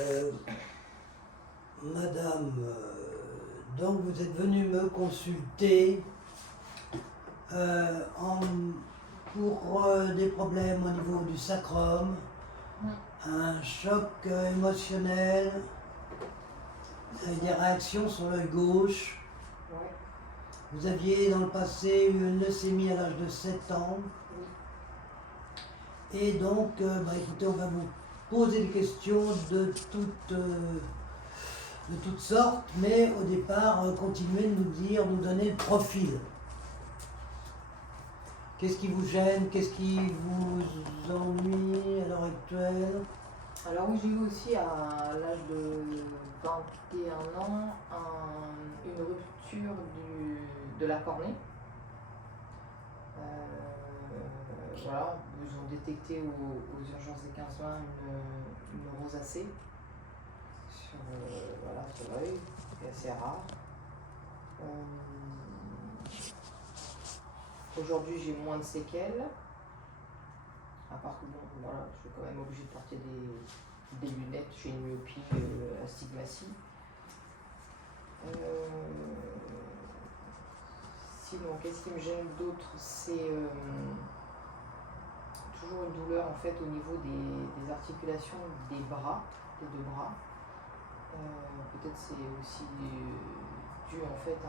Euh, Madame, donc vous êtes venue me consulter pour des problèmes au niveau du sacrum, un choc émotionnel, vous avez des réactions sur l'œil gauche. Ouais. Vous aviez dans le passé eu une leucémie à l'âge de 7 ans. Oui. Et donc, écoutez, on va vous poser des questions de toutes sortes, mais au départ, continuez de nous donner le profil. Qu'est-ce qui vous gêne? Qu'est-ce qui vous ennuie à l'heure actuelle? Alors oui, j'ai eu aussi à l'âge de 21 ans une rupture de la cornée. Voilà, ils ont détecté aux urgences des 15-20 une rosacée sur l'œil, c'est assez rare. Aujourd'hui, j'ai moins de séquelles. À part que bon, voilà, je suis quand même obligée de porter des lunettes, j'ai une myopie astigmatie. Sinon, qu'est-ce qui me gêne d'autre? C'est toujours une douleur en fait au niveau des articulations des bras, des deux bras. Peut-être c'est aussi dû en fait à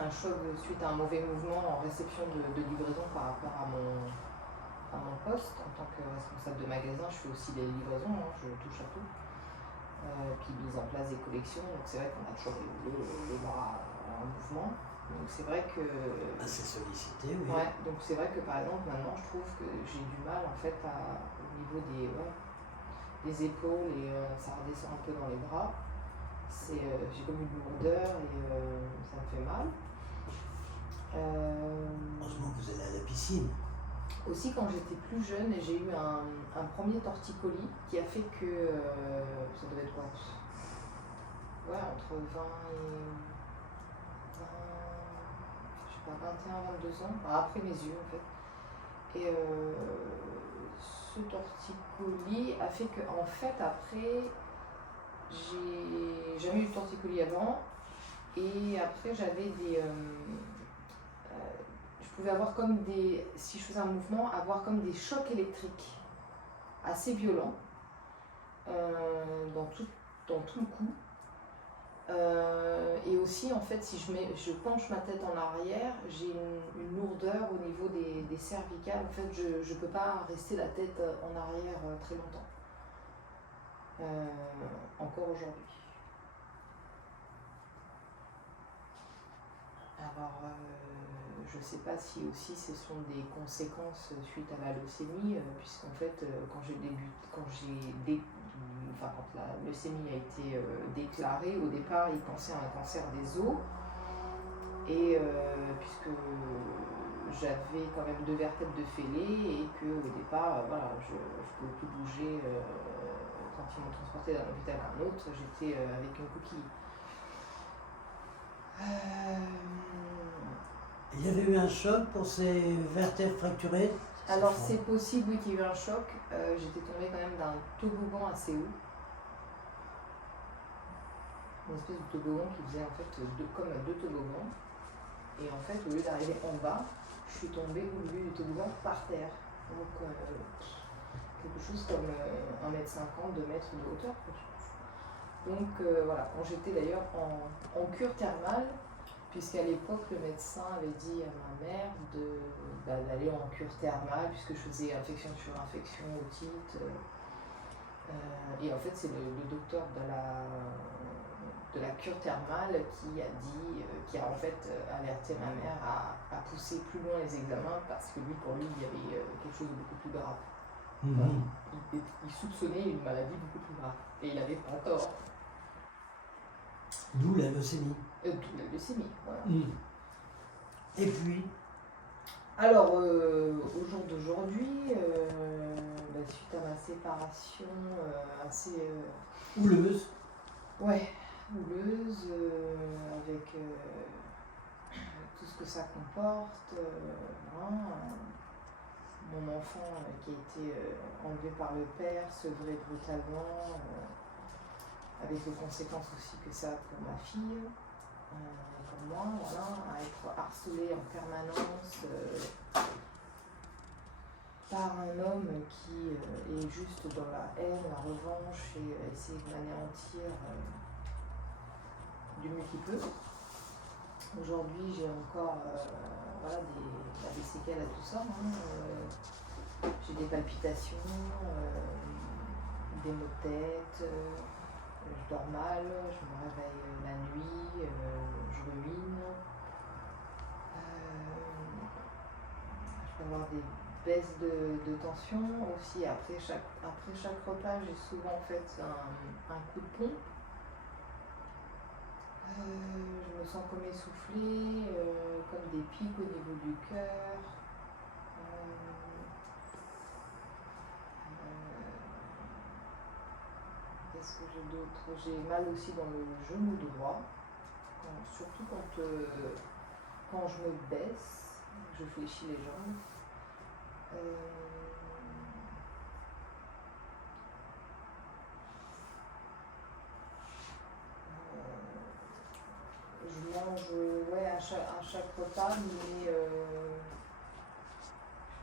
un choc suite à un mauvais mouvement en réception de livraison par rapport à mon poste. En tant que responsable de magasin, je fais aussi les livraisons, je touche à tout. Puis mise en place des collections, donc c'est vrai qu'on a toujours les bras en mouvement. Donc c'est vrai que... Assez sollicité, oui. Ouais, donc c'est vrai que par exemple maintenant je trouve que j'ai du mal en fait au niveau des épaules et ça redescend un peu dans les bras. J'ai comme une lourdeur et ça me fait mal. Heureusement que vous allez à la piscine. Aussi quand j'étais plus jeune, j'ai eu un premier torticolis qui a fait que ça devait être quoi, entre 20 et 21, 22 ans, après mes yeux en fait. Et ce torticolis a fait que en fait après j'ai jamais eu de torticolis avant et après j'avais je pouvais avoir comme si je faisais un mouvement, avoir comme des chocs électriques assez violents dans tout le cou. Et aussi en fait si je penche ma tête en arrière, j'ai une lourdeur au niveau des cervicales. En fait je peux pas rester la tête en arrière très longtemps. Encore aujourd'hui. Alors je sais pas si aussi ce sont des conséquences suite à la leucémie, puisqu'en fait quand la leucémie a été déclarée, au départ ils pensaient à un cancer des os, et puisque j'avais quand même 2 vertèbres de fêlée et que au départ je pouvais plus bouger, quand ils m'ont transporté d'un hôpital à un autre, j'étais avec une coquille. Il y avait eu un choc pour ces vertèbres fracturées? Alors c'est possible oui, qu'il y ait eu un choc. J'étais tombée quand même d'un toboggan assez haut. Une espèce de toboggan qui faisait en fait comme 2 toboggans. Et en fait, au lieu d'arriver en bas, je suis tombée au milieu du toboggan par terre. Donc quelque chose comme 1m50, 2 mètres de hauteur. Donc voilà, quand j'étais d'ailleurs en cure thermale, puisqu'à l'époque le médecin avait dit à ma mère d'aller en cure thermale, puisque je faisais infection sur infection, otite. Et en fait c'est le docteur de la cure thermale qui a en fait alerté ma mère à pousser plus loin les examens, parce que pour lui il y avait quelque chose de beaucoup plus grave. Il soupçonnait une maladie beaucoup plus grave, et il avait pas tort. D'où la leucémie. D'où la leucémie, voilà. Et puis alors, au jour d'aujourd'hui, suite à ma séparation assez... houleuse. Ouais, houleuse, avec tout ce que ça comporte. mon enfant qui a été enlevé par le père, sevré brutalement, avec les conséquences aussi que ça a pour ma fille, pour moi, voilà, à être harcelée en permanence par un homme qui est juste dans la haine, la revanche et essaie de m'anéantir du mieux qu'il peut. Aujourd'hui, j'ai encore voilà, des séquelles à tout ça. J'ai des palpitations, des maux de tête, je dors mal, je me réveille la nuit, je rumine. Je peux avoir des baisses de tension aussi. Après chaque repas, j'ai souvent en fait un coup de pompe. Je me sens comme essoufflée, comme des pics au niveau du cœur. Qu'est-ce que j'ai d'autre? J'ai mal aussi dans le genou droit, surtout quand je me baisse, je fléchis les jambes. Je mange ouais, à chaque repas, mais je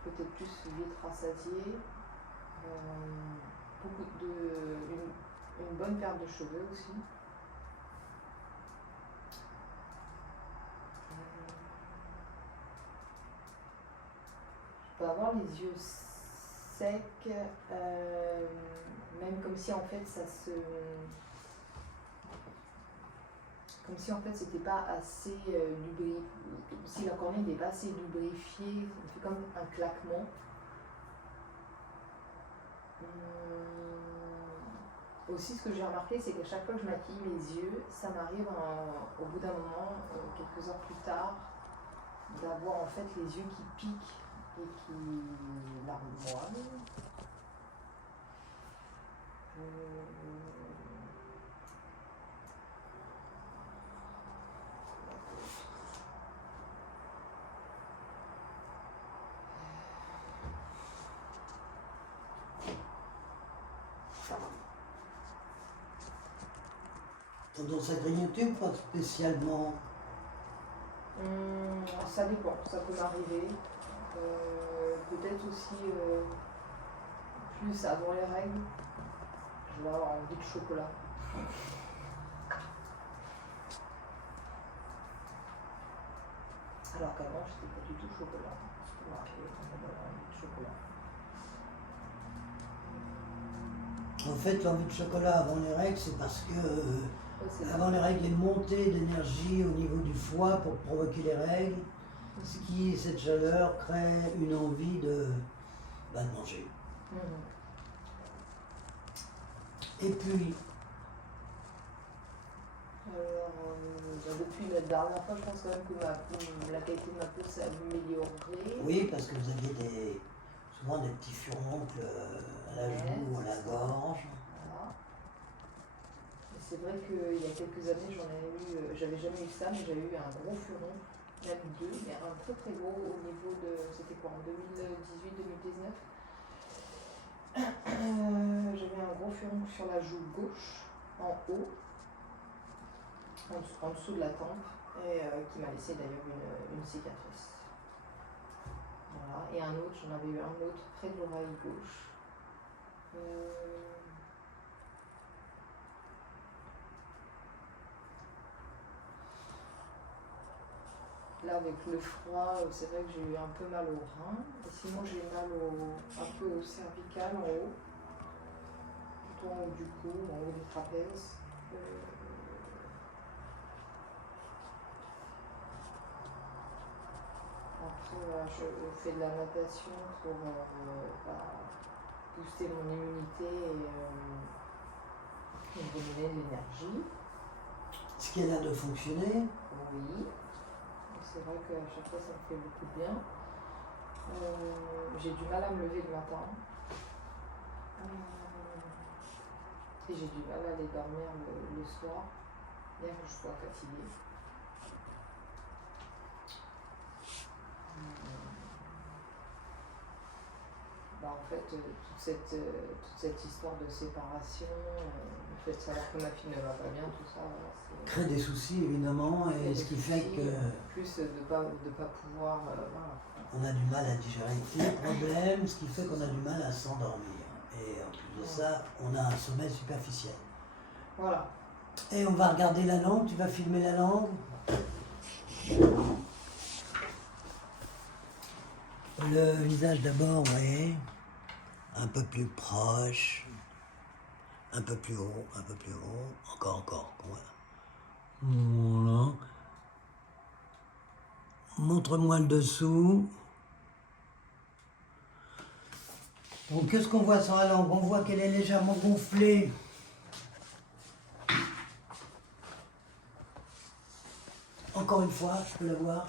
peux peut-être plus vite rassasiée. Une bonne perte de cheveux aussi. Je peux avoir les yeux secs, même comme si en fait comme si en fait c'était pas assez lubrifié, si la cornée n'était pas assez lubrifiée, ça fait comme un claquement. Aussi, ce que j'ai remarqué, c'est qu'à chaque fois que je maquille mes yeux, ça m'arrive au bout d'un moment, quelques heures plus tard, d'avoir en fait les yeux qui piquent et qui larmoient. Tendance à grignoter ou pas spécialement? Ça dépend, ça peut m'arriver. Peut-être aussi plus avant les règles, je vais avoir envie de chocolat. Alors qu'avant, je n'étais pas du tout chocolat. Ça peut m'arriver d'avoir envie de chocolat. En fait, l'envie de chocolat avant les règles, c'est parce que avant les règles, les montées d'énergie au niveau du foie pour provoquer les règles, ce qui, cette chaleur, crée une envie de manger. Et puis, alors, depuis la dernière fois, je pense quand même que la qualité de ma peau s'est améliorée. oui, parce que vous aviez souvent des petits furoncles à la joue ou à la gorge. Voilà. Et c'est vrai qu'il y a quelques années, j'avais jamais eu ça, mais j'avais eu un gros furoncle, même deux, mais un très très gros au niveau de, c'était quoi, en 2018-2019. J'avais un gros furoncle sur la joue gauche, en haut, en dessous de la tempe, et qui m'a laissé d'ailleurs une cicatrice. Voilà. Et un autre, j'en avais eu un autre près de l'oreille gauche. Là, avec le froid, c'est vrai que j'ai eu un peu mal au rein. Et sinon, j'ai mal un peu au cervical en haut, tout en haut du cou, en haut du trapèze. Après, je fais de la natation pour booster mon immunité et me donner de l'énergie. Ce qui a l'air de fonctionner. Oui. C'est vrai qu'à chaque fois, ça me fait beaucoup de bien. J'ai du mal à me lever le matin. Et j'ai du mal à aller dormir le soir, bien que je sois fatiguée. fait, toute cette histoire de séparation, le fait de savoir que ma fille ne va pas bien, tout ça, voilà, Crée des soucis évidemment, et ce qui fait que plus de pas pouvoir, voilà. on a du mal à digérer les problèmes, ce qui fait qu'on a du mal à s'endormir. Et en plus de ça, on a un sommeil superficiel. Voilà. Et on va regarder la langue, tu vas filmer la langue. Le visage d'abord, oui. Un peu plus proche. Un peu plus haut, un peu plus haut. Encore. Voilà. Montre-moi le dessous. Donc, qu'est-ce qu'on voit sur la langue? On voit qu'elle est légèrement gonflée. Encore une fois, je peux la voir.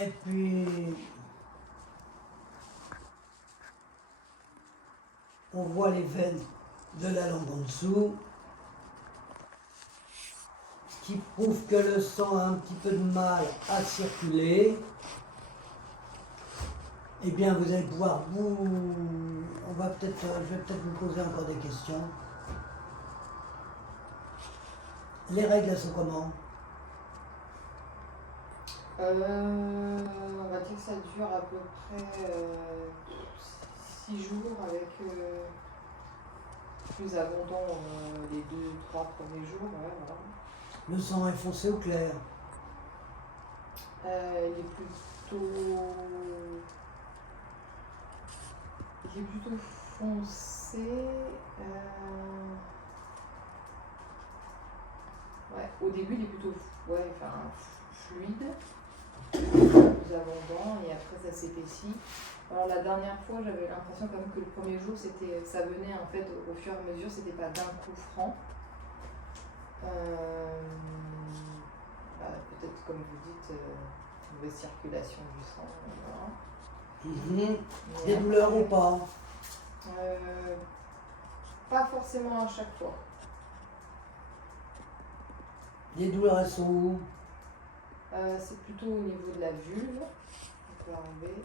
Et puis, on voit les veines de la langue en dessous. Ce qui prouve que le sang a un petit peu de mal à circuler. Eh bien, vous allez pouvoir je vais peut-être vous poser encore des questions. Les règles, elles sont comment? On va dire que ça dure à peu près 6 jours avec plus abondant les 2-3 premiers jours. Ouais, voilà. Le sang est foncé ou clair? Il est plutôt foncé. Ouais, au début, il est plutôt fluide, plus abondant, et après ça s'épaissit. Alors la dernière fois, j'avais l'impression quand même que le premier jour, ça venait en fait au fur et à mesure, c'était pas d'un coup franc. Peut-être comme vous dites, mauvaise circulation du sang. Voilà. Des douleurs ou pas? Pas forcément à chaque fois. Les douleurs, elles sont où? C'est plutôt au niveau de la vulve. On peut enlever.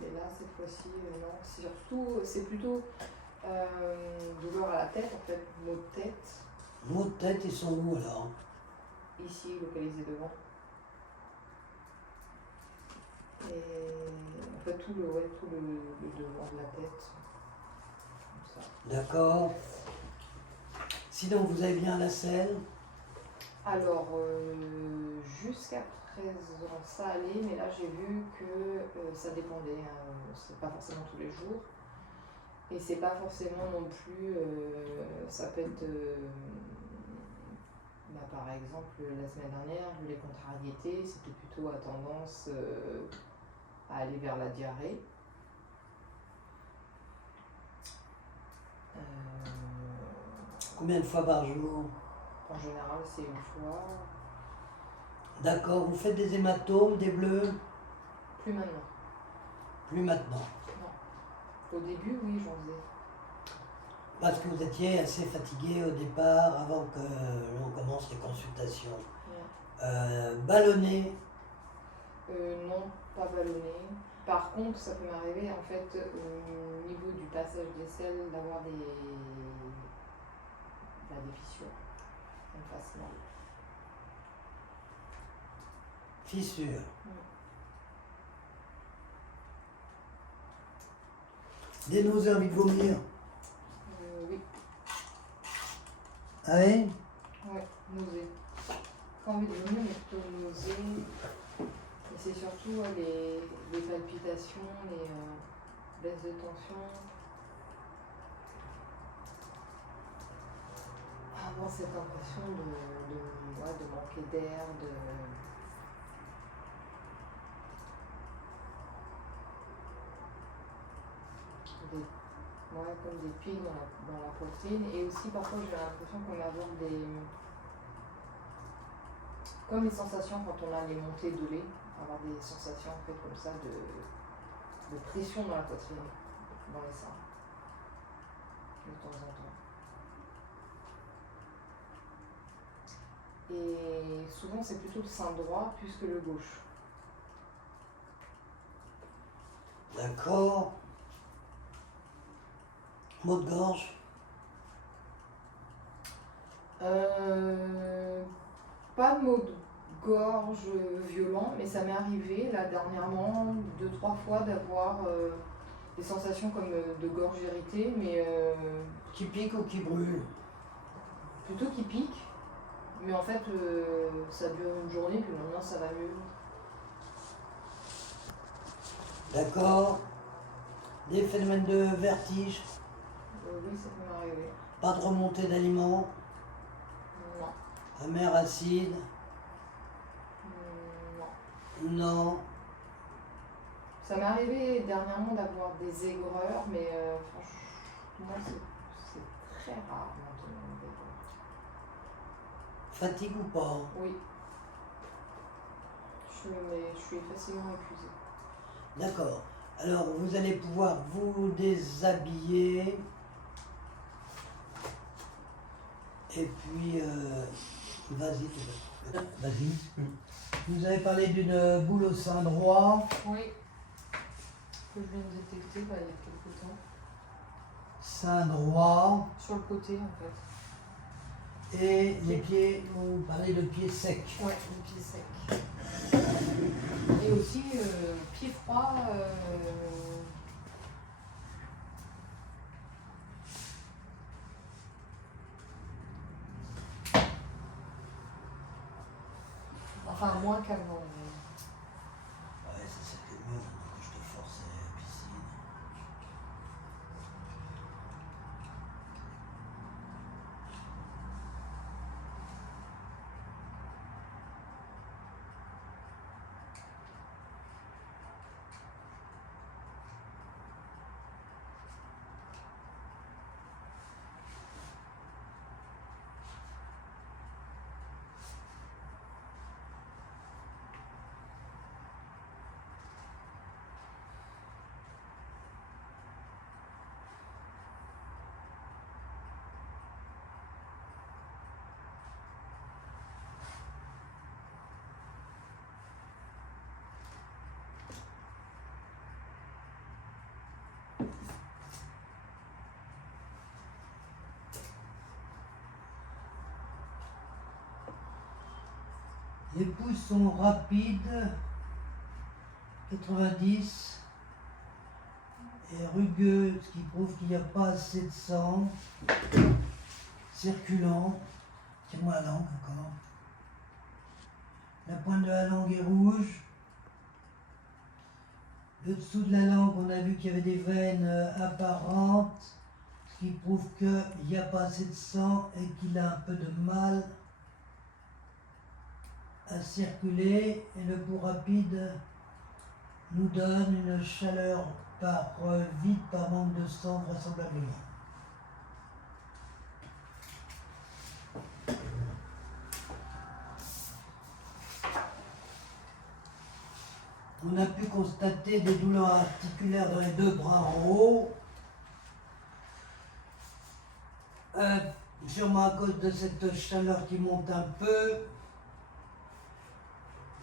Mais là, cette fois-ci, non. C'est plutôt douleur à la tête, en fait, maux de tête. Maux de tête, ils sont où alors? Ici, localisé devant. Et en fait, tout le devant de la tête. Comme ça. D'accord. Sinon, vous avez bien la selle? Alors, jusqu'à présent, ça allait, mais là, j'ai vu que ça dépendait. C'est pas forcément tous les jours. Et c'est pas forcément non plus. Ça peut être. Par exemple, la semaine dernière, les contrariétés, c'était plutôt à tendance à aller vers la diarrhée. Combien de fois par jour? En général, c'est une fois. D'accord. Vous faites des hématomes, des bleus? Plus maintenant. Plus maintenant. Non. Au début, oui, j'en faisais. Parce que vous étiez assez fatigué au départ, avant que l'on commence les consultations. Ouais. Ballonné? Non, pas ballonné. Par contre, ça peut m'arriver, en fait, au niveau du passage des selles, d'avoir des fissures. Une face mal. Fissure. Des nausées, envie de vomir? Oui. Ah oui? Ouais, nausées. Pas envie de vomir, mais plutôt nausées. Et c'est surtout les palpitations, les baisses de tension. Avoir cette impression de manquer d'air, comme des pics dans la poitrine. Et aussi parfois j'ai l'impression qu'on va avoir comme les sensations quand on a les montées de lait, avoir des sensations en fait comme ça de pression dans la poitrine, dans les seins, de temps en temps. Et souvent c'est plutôt le sein droit plus que le gauche. D'accord. Maux de gorge. Pas de maux de gorge violents, mais ça m'est arrivé là dernièrement 2-3 fois d'avoir des sensations comme de gorge irritée, mais Qui pique ou qui brûle? plutôt qui pique. Mais en fait, ça dure une journée, puis le lendemain ça va mieux. D'accord. Des phénomènes de vertige. Oui, ça peut m'arriver. Pas de remontée d'aliments. Non. Amer, acide. Non. Non. Ça m'est arrivé dernièrement d'avoir des aigreurs, mais franchement, c'est très rare maintenant. Des aigreurs. Fatigue ou pas? Oui. Je suis facilement épuisée. D'accord. Alors, vous allez pouvoir vous déshabiller. Et puis, vas-y, vas-y. Vous avez parlé d'une boule au sein droit. Oui. Que je viens de détecter il y a quelques temps. Sein droit. Sur le côté, en fait. Et les pieds, vous parlez de pieds secs. Ouais, les pieds secs. Et aussi, pieds froids. Enfin, moins qu'avant. Ouais, ça c'était mieux maintenant que je te forçais à la piscine. Les pouces sont rapides, 90, et rugueux, ce qui prouve qu'il n'y a pas assez de sang circulant. Tire-moi la langue encore. La pointe de la langue est rouge. Le dessous de la langue, on a vu qu'il y avait des veines apparentes, ce qui prouve qu'il n'y a pas assez de sang et qu'il a un peu de mal à circuler. Et le pouls rapide nous donne une chaleur par vide, par manque de sang vraisemblablement. On a pu constater des douleurs articulaires dans les deux bras en haut, sûrement à cause de cette chaleur qui monte un peu.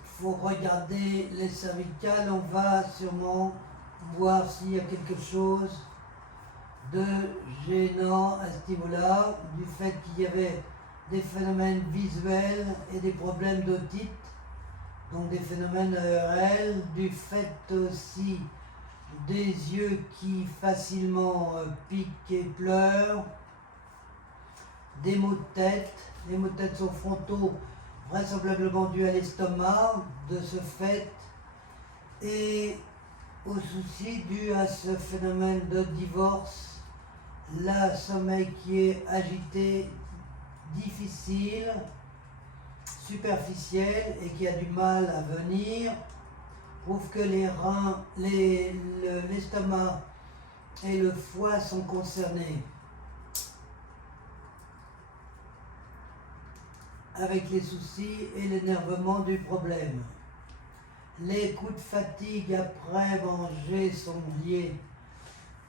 Il faut regarder les cervicales, on va sûrement voir s'il y a quelque chose de gênant à ce niveau-là, du fait qu'il y avait des phénomènes visuels et des problèmes d'otite. Donc des phénomènes ARL, du fait aussi des yeux qui facilement piquent et pleurent, des maux de tête. Les maux de tête sont frontaux, vraisemblablement dus à l'estomac de ce fait, et aux soucis dus à ce phénomène de divorce, le sommeil qui est agité, difficile, superficiel et qui a du mal à venir, prouve que les reins, l'estomac et le foie sont concernés. Avec les soucis et l'énervement du problème. Les coups de fatigue après manger sont liés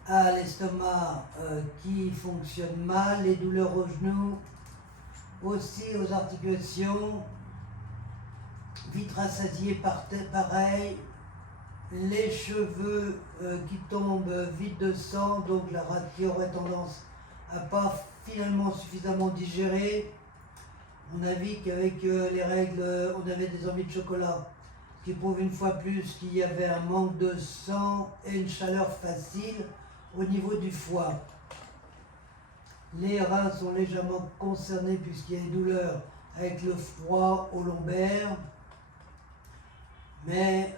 à l'estomac qui fonctionne mal, les douleurs aux genoux, aussi aux articulations, vite rassasié pareil, les cheveux qui tombent vides de sang, donc la rate qui aurait tendance à pas finalement suffisamment digérer. On a vu qu'avec les règles, on avait des envies de chocolat, qui prouve une fois plus qu'il y avait un manque de sang et une chaleur facile au niveau du foie. Les reins sont légèrement concernés puisqu'il y a des douleurs avec le froid au lombaire, mais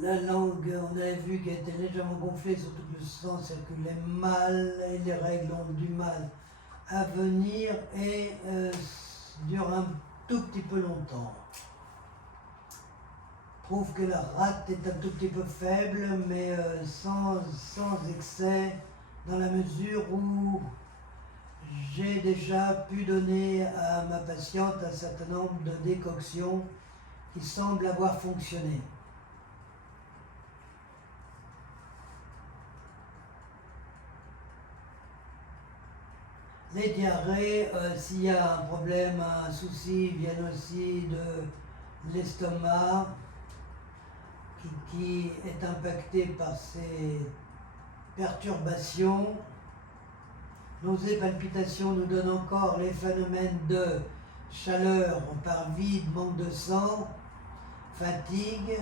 la langue, on avait vu qu'elle était légèrement gonflée, surtout que le sang circulait mal et les règles ont du mal à venir et durent un tout petit peu longtemps. Prouve que la rate est un tout petit peu faible, mais sans excès, dans la mesure où j'ai déjà pu donner à ma patiente un certain nombre de décoctions qui semblent avoir fonctionné. Les diarrhées, s'il y a un problème, un souci, viennent aussi de l'estomac qui est impacté par ces perturbations. Nausées, palpitations nous donnent encore les phénomènes de chaleur par vide, manque de sang, fatigue.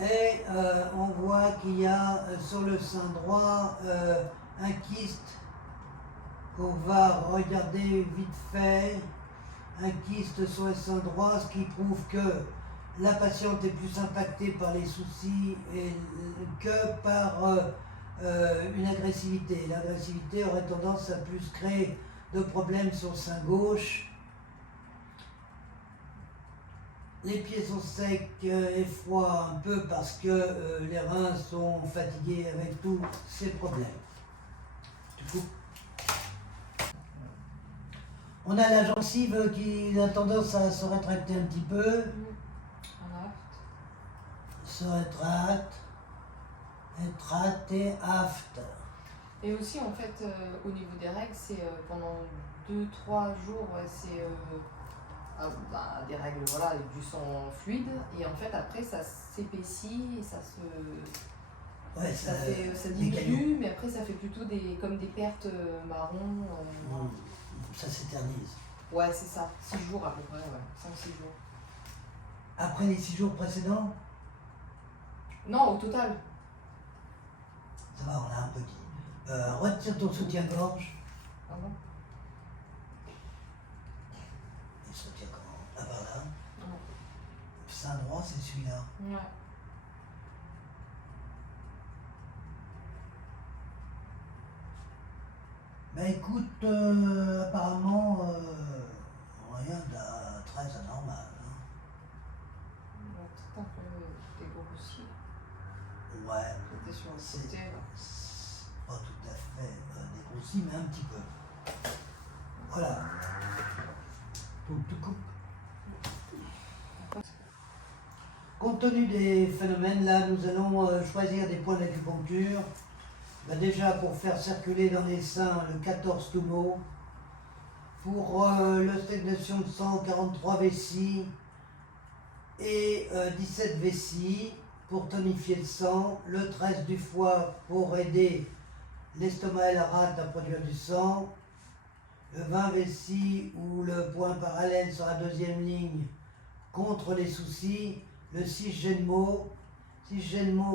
Et on voit qu'il y a sur le sein droit un kyste qu'on va regarder vite fait, un kyste sur le sein droit, ce qui prouve que la patiente est plus impactée par les soucis que par une agressivité. L'agressivité aurait tendance à plus créer de problèmes sur le sein gauche. Les pieds sont secs et froids un peu parce que les reins sont fatigués avec tous ces problèmes. Du coup, on a la gencive qui a tendance à se rétracter un petit peu. Se rétracte, et aft. Et aussi, en fait, au niveau des règles, c'est pendant 2-3 jours, c'est des règles, voilà, avec du sang fluide. Et en fait, après, ça s'épaissit et ça se... Ouais, ça diminue, mais après, ça fait plutôt comme des pertes marron. Ça s'éternise. Ouais, c'est ça. 6 jours à peu près, ouais. 5-6 jours. Après les 6 jours précédents? Non, au total. Ça va, on a un peu dit. Retire ton soutien-gorge. Ah bon? Il se retire comment? Là, par là. Non. Sein droit, c'est celui-là. Ouais. Ben écoute, apparemment, rien de très anormal. Hein. Peut-être un peu dégrossi. Ouais. C'était sur le côté, là. Pas tout à fait dégrossi, mais un petit peu. Voilà. Tout coupe. Compte tenu des phénomènes, là, nous allons choisir des points d'acupuncture. Ben déjà, pour faire circuler dans les seins le 14 Tumo, pour la stagnation de sang, 43 vessie et 17 vessie, pour tonifier le sang, le 13 du foie pour aider l'estomac et la rate à produire du sang, le 20 vessie ou le point parallèle sur la deuxième ligne contre les soucis, le 6 Genmo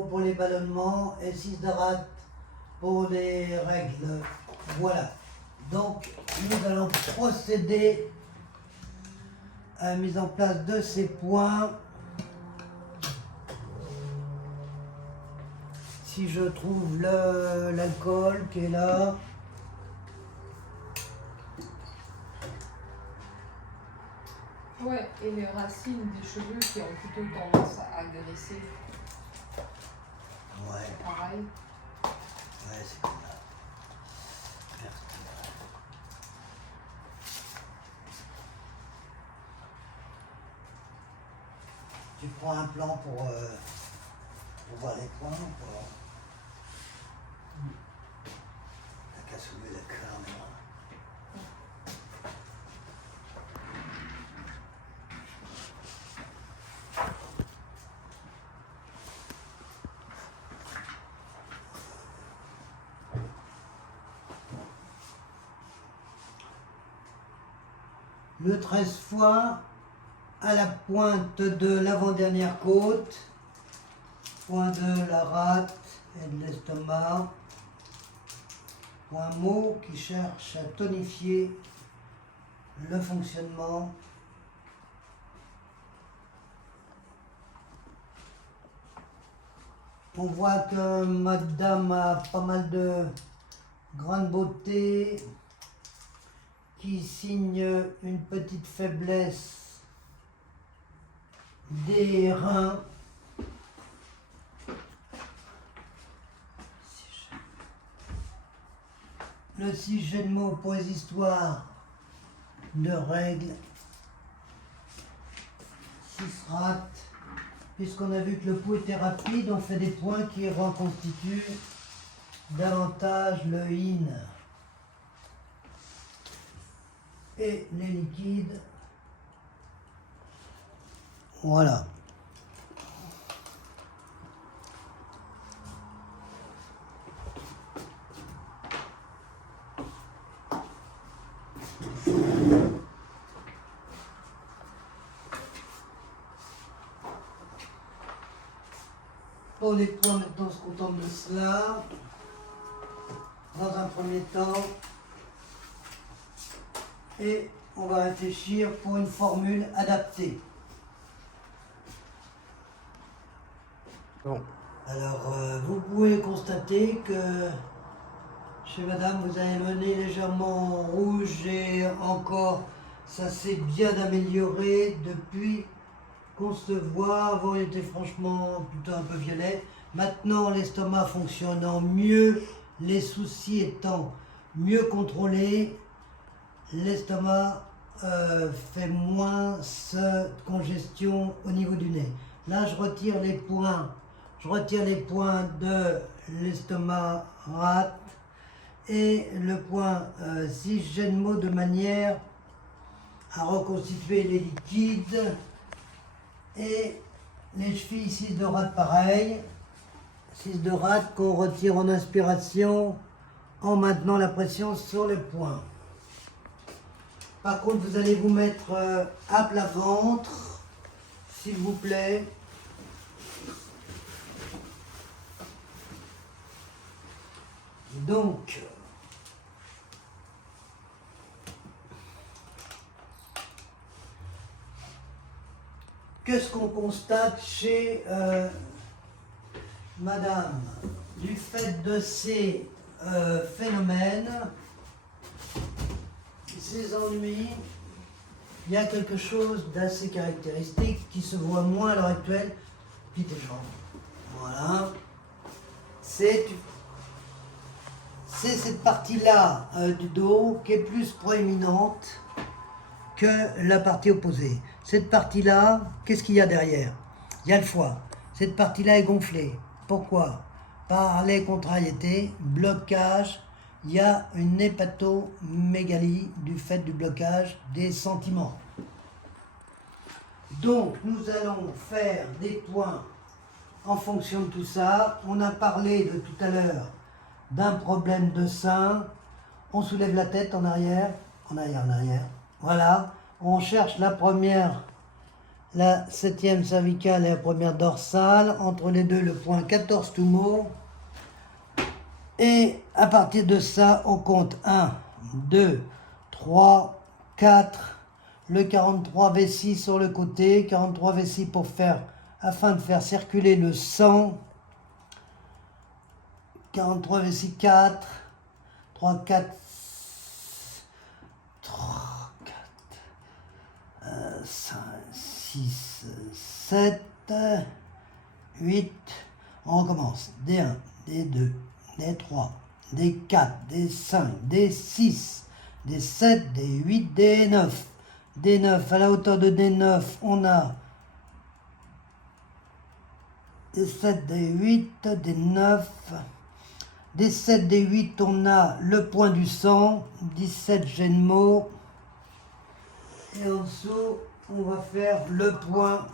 pour les ballonnements et 6 Darat pour les règles. Voilà. Donc, nous allons procéder à la mise en place de ces points. Si je trouve l'alcool qui est là. Ouais, et les racines des cheveux qui ont plutôt tendance à agresser. Ouais. C'est pareil. Ouais, c'est comme là. Tu prends un plan pour voir les points ou pas? T'as qu'à soulever la queue en le 13 fois à la pointe de l'avant-dernière côte, point de la rate et de l'estomac, point mot qui cherche à tonifier le fonctionnement. On voit que madame a pas mal de grande beauté, qui signe une petite faiblesse des reins. Le 6 jets de mots pour les histoires de règles. 6 rates. Puisqu'on a vu que le pouls était rapide, on fait des points qui reconstituent davantage le in. Et les liquides. Voilà. Pour les points, maintenant on se contente de cela. Dans un premier temps. Et on va réfléchir pour une formule adaptée. Bon. Alors, vous pouvez constater que chez madame, vous avez le nez légèrement rouge et encore, ça s'est bien amélioré depuis qu'on se voit. Avant, il était franchement plutôt un peu violet. Maintenant, l'estomac fonctionnant mieux, les soucis étant mieux contrôlés, l'estomac fait moins de congestion au niveau du nez. Là, je retire les points. Je retire les points de l'estomac rate et le point 6 jets de mots de manière à reconstituer les liquides et les chevilles 6 de rate pareil. 6 de rate qu'on retire en inspiration en maintenant la pression sur les points. Par contre, vous allez vous mettre à plat ventre, s'il vous plaît. Donc, qu'est-ce qu'on constate chez madame du fait de ces phénomènes, ces ennuis? Il y a quelque chose d'assez caractéristique qui se voit moins à l'heure actuelle. Puis tes jambes. Voilà. C'est cette partie-là du dos qui est plus proéminente que la partie opposée. Cette partie-là, qu'est-ce qu'il y a derrière? Il y a le foie. Cette partie-là est gonflée. Pourquoi? Par les contrariétés, blocage, il y a une hépatomégalie du fait du blocage des sentiments. Donc, nous allons faire des points en fonction de tout ça. On a parlé de tout à l'heure d'un problème de sein. On soulève la tête en arrière, en arrière, en arrière. Voilà. On cherche la première, la 7e cervicale et la première dorsale. Entre les deux, le point 14 Tumo. Et à partir de ça, on compte 1, 2, 3, 4. Le 43 V6 sur le côté. 43 V6 afin de faire circuler le sang. 43 V6 4, 3, 4, 3, 4, 5, 6, 7, 8. On recommence. D1, D2, D3, D4, D5, D6, D7, D8, D9. D9, à la hauteur de D9, on a D7, D8, D9. D7, D8, on a le point du sang, 17 jets de mots. Et en dessous, on va faire le point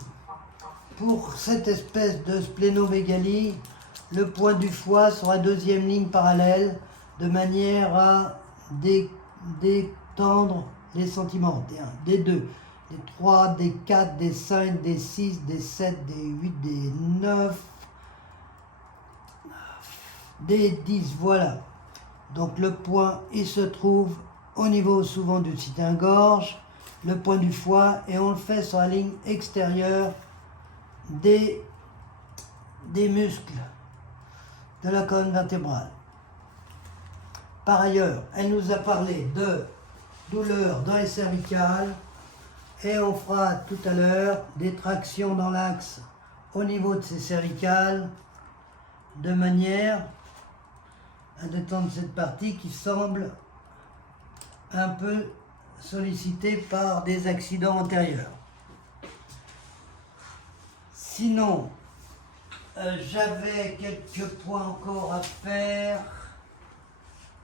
pour cette espèce de splénomégalie. Le point du foie sur la deuxième ligne parallèle, de manière à détendre les sentiments. D1, D2, D3, D4, D5, D6, D7, D8, D9, D10, voilà. Donc le point, il se trouve au niveau souvent du soutien-gorge, le point du foie, et on le fait sur la ligne extérieure des muscles de la colonne vertébrale. Par ailleurs, elle nous a parlé de douleurs dans les cervicales, et on fera tout à l'heure des tractions dans l'axe au niveau de ces cervicales, de manière à détendre cette partie qui semble un peu sollicitée par des accidents antérieurs. Sinon, j'avais quelques points encore à faire.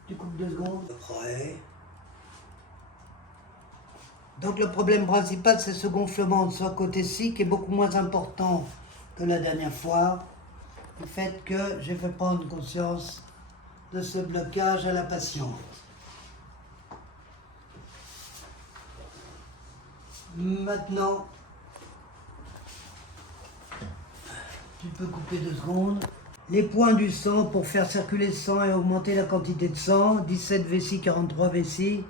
Tu coupes 2 secondes. Après. Donc le problème principal, c'est ce gonflement de ce côté-ci qui est beaucoup moins important que la dernière fois. Le fait que j'ai fait prendre conscience de ce blocage à la patiente. Maintenant, tu peux couper 2 secondes. Les points du sang pour faire circuler le sang et augmenter la quantité de sang, 17 Vesi, 43 Vesi,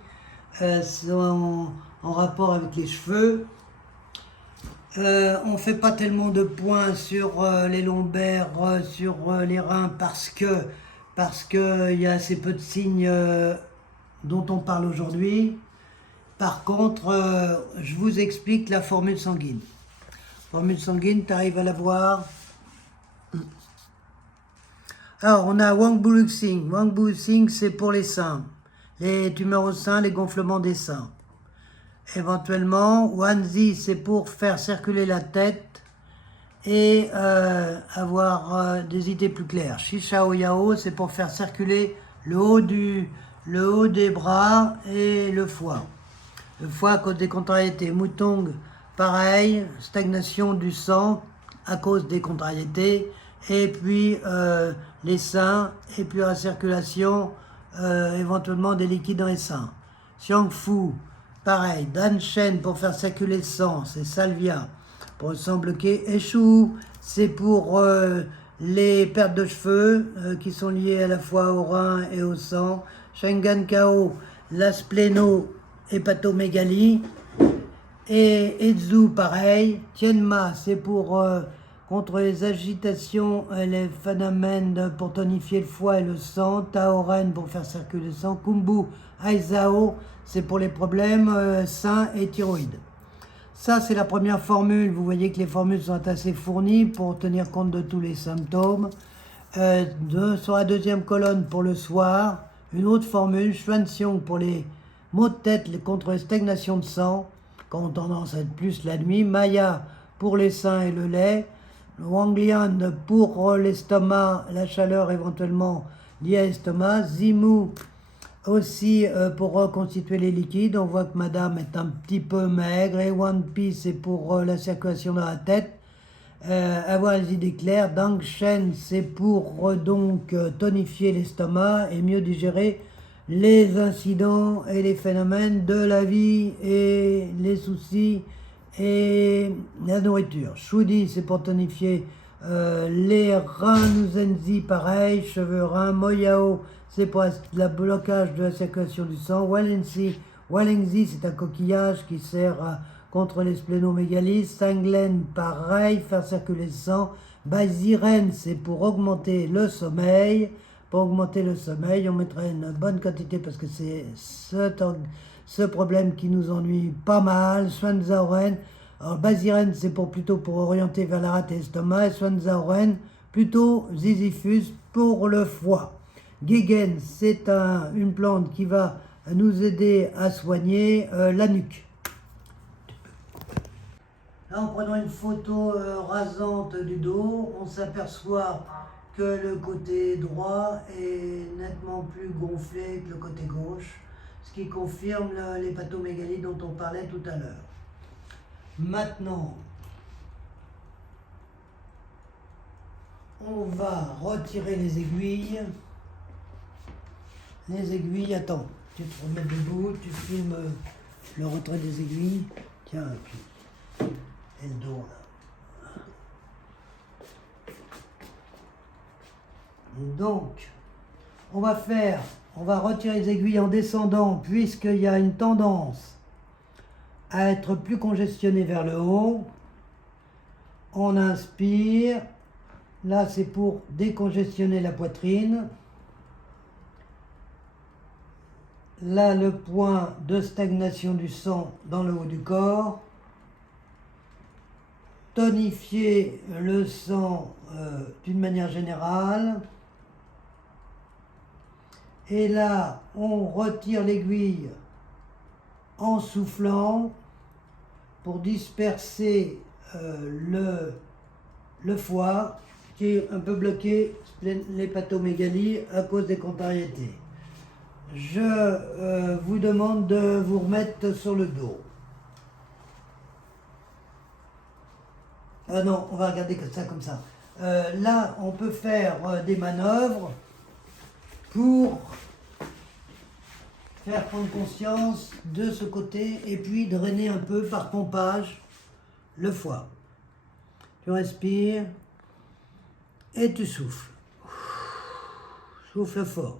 sont en rapport avec les cheveux. On ne fait pas tellement de points sur les lombaires, sur les reins, parce que y a assez peu de signes dont on parle aujourd'hui. Par contre, je vous explique la formule sanguine. Formule sanguine, tu arrives à la voir. Alors, on a Wang Buluxing. Wang Buluxing, c'est pour les seins. Les tumeurs au sein, les gonflements des seins. Éventuellement, Wanzi, c'est pour faire circuler la tête et avoir des idées plus claires. Shishao Yao, c'est pour faire circuler le haut des bras et le foie. Le foie à cause des contrariétés. Mutong, pareil, stagnation du sang à cause des contrariétés. Et puis les seins, et puis la circulation, éventuellement des liquides dans les seins. Xiangfu, pareil. Danshen pour faire circuler le sang, c'est salvia. Pour le sang bloqué. Eshu, c'est pour les pertes de cheveux qui sont liées à la fois au rein et au sang. Shengan Kao, la spléno-hépatomégalie. Et Ezu, pareil. Tienma, c'est pour contre les agitations, les phénomènes pour tonifier le foie et le sang. Taoren pour faire circuler le sang. Kumbu, Aizao, c'est pour les problèmes seins et thyroïde. Ça, c'est la première formule. Vous voyez que les formules sont assez fournies pour tenir compte de tous les symptômes. Sur la deuxième colonne pour le soir, une autre formule, Xuanxiong pour les maux de tête contre les stagnations de sang, qui ont tendance à être plus la nuit. Maya pour les seins et le lait. Wanglian pour l'estomac, la chaleur éventuellement liée à l'estomac. Zimu aussi pour reconstituer les liquides. On voit que madame est un petit peu maigre. Et One Piece c'est pour la circulation dans la tête. Avoir les idées claires. Dangshen c'est pour donc tonifier l'estomac et mieux digérer les incidents et les phénomènes de la vie et les soucis et la nourriture. Shudi, c'est pour tonifier les reins. Nuzenzi, pareil, cheveux, reins. Moyao, c'est pour le blocage de la circulation du sang. Walengzi, c'est un coquillage qui sert contre les splénomégalies. Sanglen, pareil, faire circuler le sang. Baziren, c'est pour augmenter le sommeil. Pour augmenter le sommeil, on mettrait une bonne quantité parce que c'est ce problème qui nous ennuie pas mal. Swanzaoren, alors Baziren c'est plutôt pour orienter vers la rate et l'estomac, et Swanzaoren plutôt Ziziphus pour le foie. Gegen, c'est une plante qui va nous aider à soigner la nuque. Là, en prenant une photo rasante du dos, on s'aperçoit que le côté droit est nettement plus gonflé que le côté gauche, ce qui confirme l'hépatomégalie dont on parlait tout à l'heure. Maintenant, on va retirer les aiguilles. Les aiguilles, attends, tu te remets debout, tu filmes le retrait des aiguilles. Tiens, et puis, et le dos là. Donc, on va retirer les aiguilles en descendant, puisqu'il y a une tendance à être plus congestionné vers le haut. On inspire. Là, c'est pour décongestionner la poitrine. Là, le point de stagnation du sang dans le haut du corps. Tonifier le sang d'une manière générale. Et là, on retire l'aiguille en soufflant pour disperser le foie qui est un peu bloqué, l'hépatomégalie, à cause des contrariétés. Je vous demande de vous remettre sur le dos. Ah non, on va regarder ça comme ça. Là, on peut faire des manœuvres pour faire prendre conscience de ce côté et puis drainer un peu par pompage le foie. Tu respires et tu souffles. Souffle fort.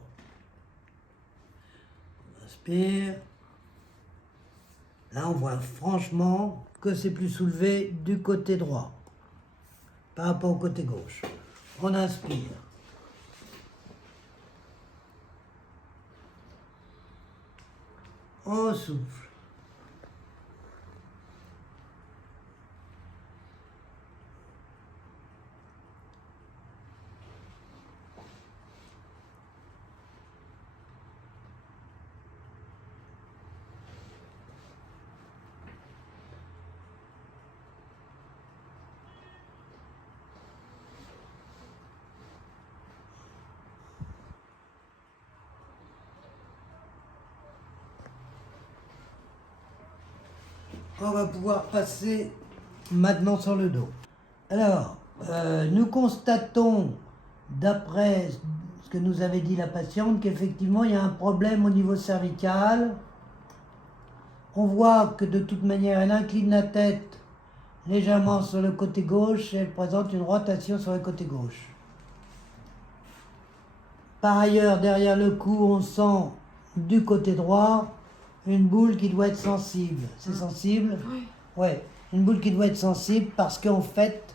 Inspire. Là, on voit franchement que c'est plus soulevé du côté droit par rapport au côté gauche. On inspire. On souffle. On va pouvoir passer maintenant sur le dos. Alors, nous constatons, d'après ce que nous avait dit la patiente, qu'effectivement, il y a un problème au niveau cervical. On voit que de toute manière, elle incline la tête légèrement sur le côté gauche et elle présente une rotation sur le côté gauche. Par ailleurs, derrière le cou, on sent du côté droit une boule qui doit être sensible. C'est sensible? Oui. Ouais, une boule qui doit être sensible parce qu'en fait,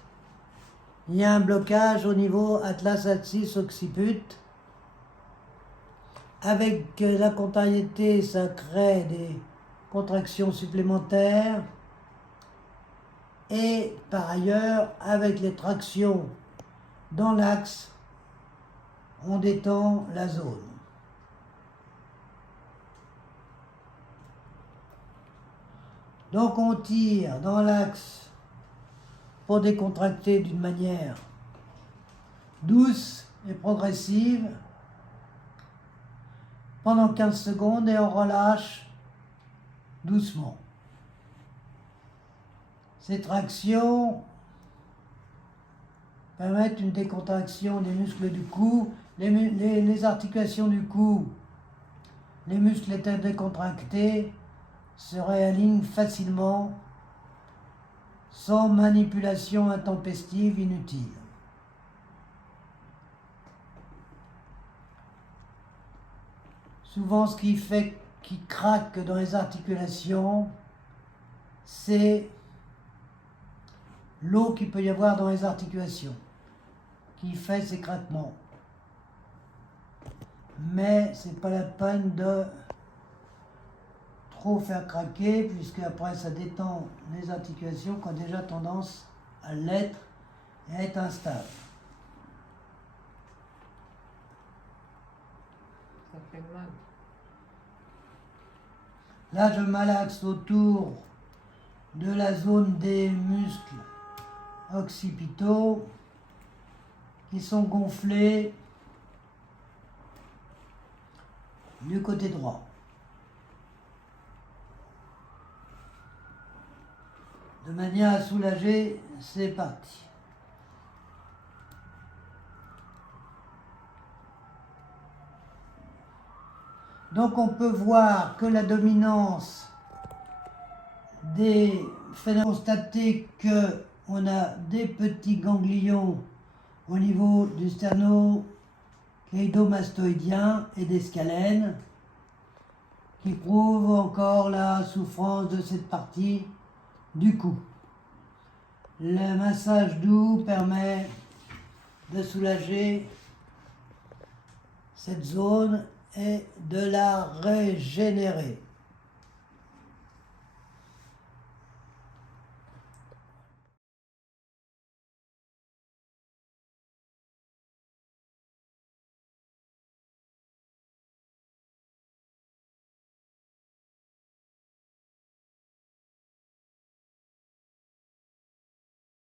il y a un blocage au niveau atlas axis occiput. Avec la contrariété, ça crée des contractions supplémentaires. Et par ailleurs, avec les tractions dans l'axe, on détend la zone. Donc on tire dans l'axe pour décontracter d'une manière douce et progressive pendant 15 secondes et on relâche doucement. Ces tractions permettent une décontraction des muscles du cou, les articulations du cou, les muscles étant décontractés, se réalignent facilement sans manipulation intempestive inutile. Souvent, ce qui craque dans les articulations, c'est l'eau qu'il peut y avoir dans les articulations, qui fait ces craquements. Mais c'est pas la peine de trop faire craquer, puisque après ça détend les articulations qui ont déjà tendance à l'être et à être instables. Ça fait mal. Là, je malaxe autour de la zone des muscles occipitaux qui sont gonflés du côté droit. De manière à soulager, c'est parti. Donc on peut voir que la dominance des phénomènes constatés qu'on a des petits ganglions au niveau du sternocleidomastoïdien et des scalènes qui prouvent encore la souffrance de cette partie du cou. Le massage doux permet de soulager cette zone et de la régénérer.